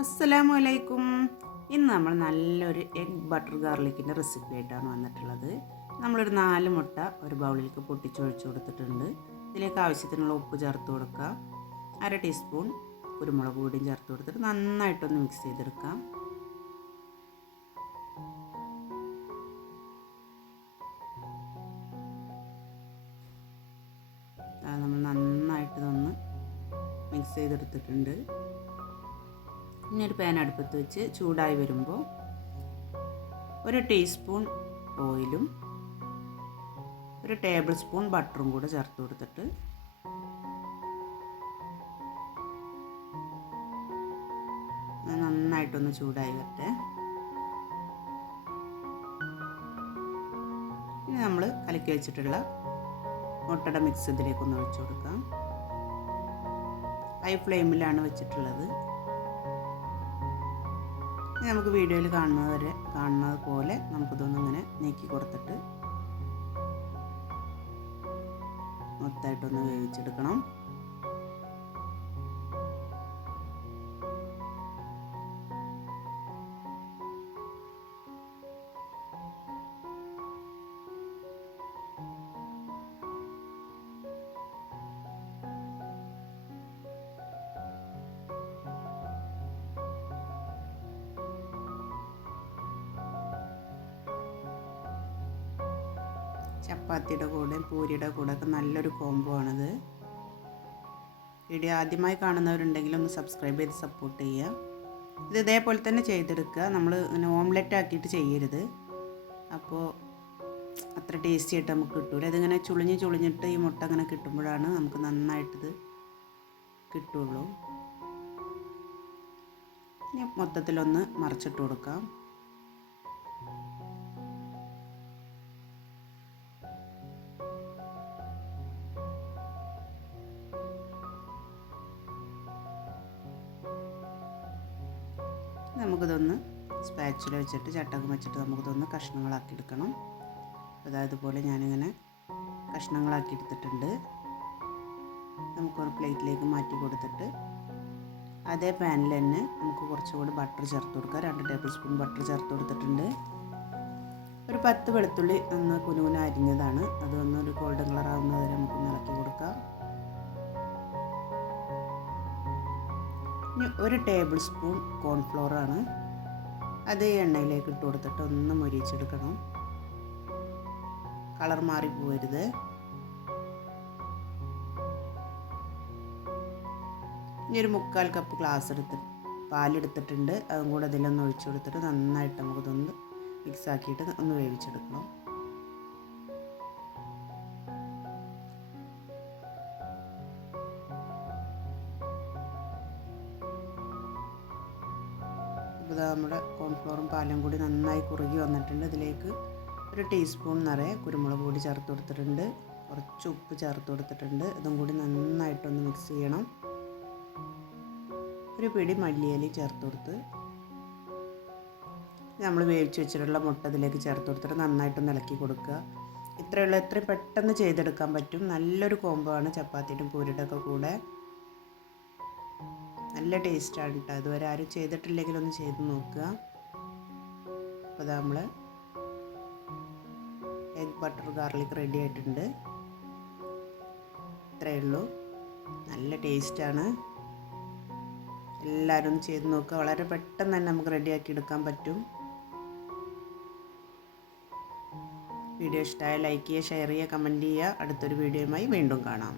അസ്സലാമു അലൈക്കും ഇന്ന് നമ്മൾ നല്ലൊരു എഗ് ബട്ടർ ഗാർലിക്കിന്റെ റെസിപ്പി ആയിട്ടാണ് വന്നിട്ടുള്ളത്. നമ്മളൊരു നാല് മുട്ട ഒരു ബൗളിലേക്ക് പൊട്ടിച്ചൊഴിച്ച് കൊടുത്തിട്ടുണ്ട്. ഇതിലേക്ക് ആവശ്യത്തിനുള്ള ഉപ്പ് ചേർത്ത് കൊടുക്കുക അര ടീസ്പൂൺ കുരുമുളക് പൊടിയും ചേർത്ത് കൊടുത്തിട്ട് നന്നായിട്ടൊന്ന് മിക്സ് ചെയ്തെടുക്കാം. നമ്മൾ നന്നായിട്ട് ഇതൊന്ന് മിക്സ് ചെയ്തെടുത്തിട്ടുണ്ട്. ഇനി ഒരു പാൻ അടുപ്പത്ത് വെച്ച് ചൂടായി വരുമ്പോൾ ഒരു ടീസ്പൂൺ ഓയിലും ഒരു ടേബിൾ സ്പൂൺ ബട്ടറും കൂടെ ചേർത്ത് കൊടുത്തിട്ട് നന്നായിട്ടൊന്ന് ചൂടായി വരട്ടെ. ഇനി നമ്മൾ കലക്കി വെച്ചിട്ടുള്ള മുട്ടയുടെ മിക്സ് ഇതിലേക്കൊന്ന് ഒഴിച്ചു കൊടുക്കാം. ഹൈ ഫ്ലെയിമിലാണ് വെച്ചിട്ടുള്ളത്. നമുക്ക് വീഡിയോയിൽ കാണുന്നത് വരെ കാണുന്നത് പോലെ നമുക്കിതൊന്നും ഇങ്ങനെ നീക്കി കൊടുത്തിട്ട് മൊത്തമായിട്ടൊന്ന് വേവിച്ചെടുക്കണം. ചപ്പാത്തിയുടെ കൂടെ പൂരിയുടെ കൂടെ ഒക്കെ നല്ലൊരു കോംബോ ആണിത്. വീഡിയോ ആദ്യമായി കാണുന്നവരുണ്ടെങ്കിൽ ഒന്ന് സബ്സ്ക്രൈബ് ചെയ്ത് സപ്പോർട്ട് ചെയ്യുക. ഇത് ഇതേപോലെ തന്നെ ചെയ്തെടുക്കുക. നമ്മൾ ഇങ്ങനെ ഓംലെറ്റ് ആക്കിയിട്ട് ചെയ്യരുത്. അപ്പോൾ അത്ര ടേസ്റ്റി ആയിട്ട് നമുക്ക് കിട്ടൂല. ഇതിങ്ങനെ ചുളിഞ്ഞ് ചുളിഞ്ഞിട്ട് ഈ മുട്ട അങ്ങനെ കിട്ടുമ്പോഴാണ് നമുക്ക് നന്നായിട്ടിത് കിട്ടുള്ളൂ. ഇനി മൊത്തത്തിലൊന്ന് മറിച്ചിട്ട് കൊടുക്കാം. നമുക്കിതൊന്ന് സ്പാച്ചിൽ വെച്ചിട്ട് ചട്ടകം വെച്ചിട്ട് നമുക്കിതൊന്ന് കഷ്ണങ്ങളാക്കി എടുക്കണം അതായത് പോലെ ഞാനിങ്ങനെ കഷ്ണങ്ങളാക്കി എടുത്തിട്ടുണ്ട് നമുക്കൊരു പ്ലേറ്റിലേക്ക് മാറ്റി കൊടുത്തിട്ട് അതേ പാനിൽ തന്നെ നമുക്ക് കുറച്ചുകൂടി ബട്ടർ ചേർത്ത് കൊടുക്കാം. രണ്ട് ടേബിൾ സ്പൂൺ ബട്ടർ ചേർത്ത് കൊടുത്തിട്ടുണ്ട്. ഒരു പത്ത് വെളുത്തുള്ളി ഒന്ന് കുനുകുന അരിഞ്ഞതാണ്. അതൊന്നൊരു ഗോൾഡൻ കളർ നമുക്ക് ഇളക്കി കൊടുക്കാം. ഇനി ഒരു ടേബിൾ സ്പൂൺ കോൺഫ്ലോറാണ് അത് എണ്ണയിലേക്ക് ഇട്ട് കൊടുത്തിട്ട് ഒന്ന് മൊരിച്ചെടുക്കണം കളർ മാറി പോകരുത് ഇനി ഒരു മുക്കാൽ കപ്പ് ഗ്ലാസ് എടുത്ത് പാലെടുത്തിട്ടുണ്ട്. അതും കൂടെ അതിലൊന്ന് ഒഴിച്ചു കൊടുത്തിട്ട് നന്നായിട്ട് നമുക്കിതൊന്ന് മിക്സ് ആക്കിയിട്ട് ഒന്ന് വേവിച്ചെടുക്കണം. ഇപ്പോൾ നമ്മുടെ കോൺഫ്ലോറും പാലും കൂടി നന്നായി കുറുകി വന്നിട്ടുണ്ട്. ഇതിലേക്ക് ഒരു ടീസ്പൂൺ നിറയെ കുരുമുളക് പൊടി ചേർത്ത് കൊടുത്തിട്ടുണ്ട്. കുറച്ച് ഉപ്പ് ചേർത്ത് കൊടുത്തിട്ടുണ്ട്. ഇതും കൂടി നന്നായിട്ടൊന്ന് മിക്സ് ചെയ്യണം. ഒരു പിടി മല്ലിയില ചേർത്ത് കൊടുത്ത് നമ്മൾ വേവിച്ച് വെച്ചിട്ടുള്ള മുട്ട ഇതിലേക്ക് ചേർത്ത് കൊടുത്തിട്ട് നന്നായിട്ടൊന്ന് ഇളക്കി കൊടുക്കുക. ഇത്രയുള്ള എത്ര പെട്ടെന്ന് ചെയ്തെടുക്കാൻ പറ്റും. നല്ലൊരു കോംബോ ആണ്. ചപ്പാത്തിയുടെ പൂരിയുടെ കൂടെ. നല്ല ടേസ്റ്റാണ് കേട്ടോ അതുവരെ ആരും ചെയ്തിട്ടില്ലെങ്കിൽ ഒന്ന് ചെയ്ത് നോക്കുക. അപ്പോൾ നമ്മൾ എഗ് ബട്ടർ ഗാർലിക് റെഡി ആയിട്ടുണ്ട്. ഇത്രയേ ഉള്ളൂ. നല്ല ടേസ്റ്റാണ്. എല്ലാവരും ഒന്ന് ചെയ്ത് നോക്കുക. വളരെ പെട്ടെന്ന് തന്നെ നമുക്ക് റെഡിയാക്കി എടുക്കാൻ പറ്റും. വീഡിയോ ഇഷ്ടമായ ലൈക്ക് ചെയ്യുക ഷെയർ ചെയ്യുക കമന്റ് ചെയ്യുക. അടുത്തൊരു വീഡിയോയുമായി വീണ്ടും കാണാം.